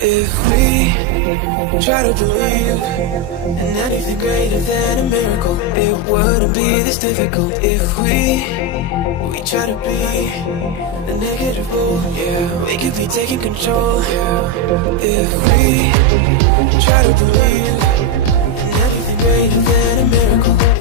If we try to believe in anything greater than a miracle, it wouldn't be this difficult. If we try to be the negative pole, yeah, we could be taking control, yeah. If we try to believe in anything greater than a miracle.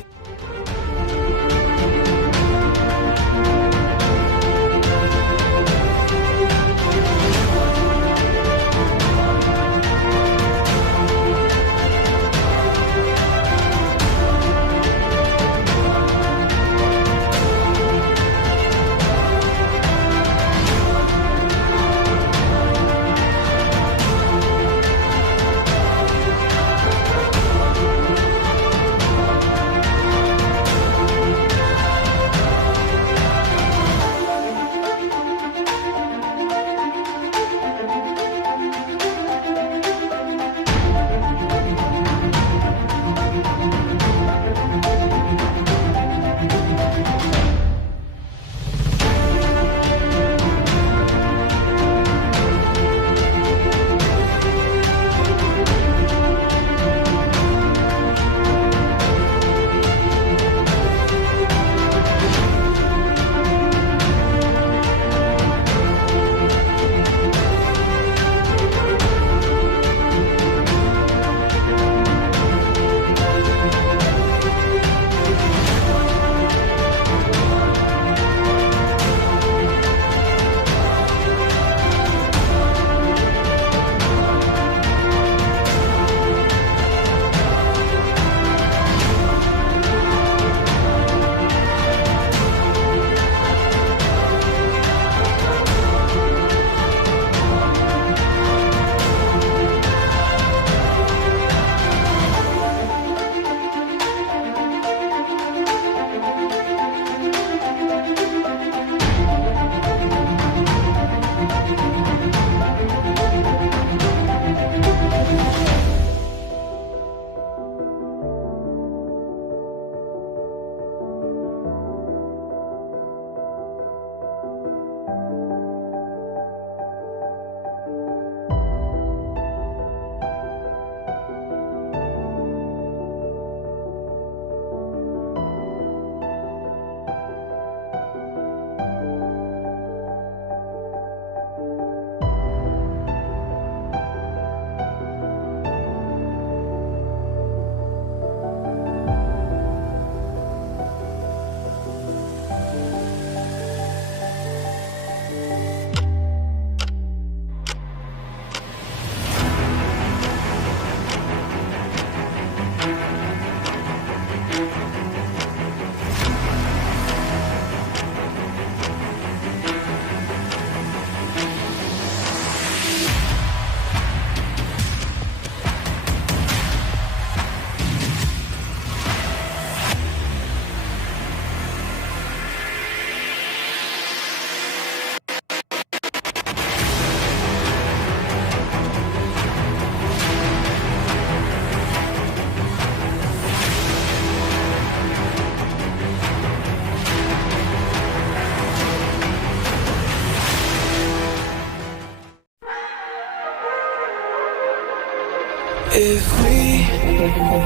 If we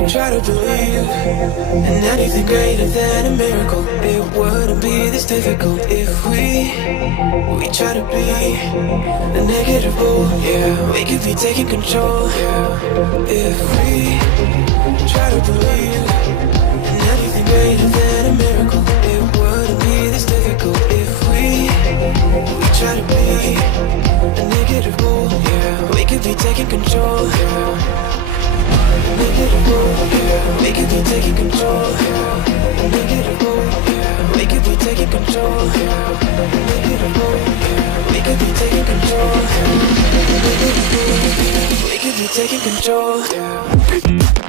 try to believe in anything greater than a miracle, it wouldn't be this difficult. If we try to be the negative pole, yeah, we could be taking control, yeah. If we try to believe in anything greater than a miracle, it wouldn't be this difficult. If we try to be the negative pole, yeah, we could be taking control, yeah. Negative pole, yeah, we could be taking control, yeah. Negative pole, yeah, we could be taking control, yeah. Negative pole, yeah, we could be taking control, yeah. Negative pole, yeah, we could be taking control, yeah.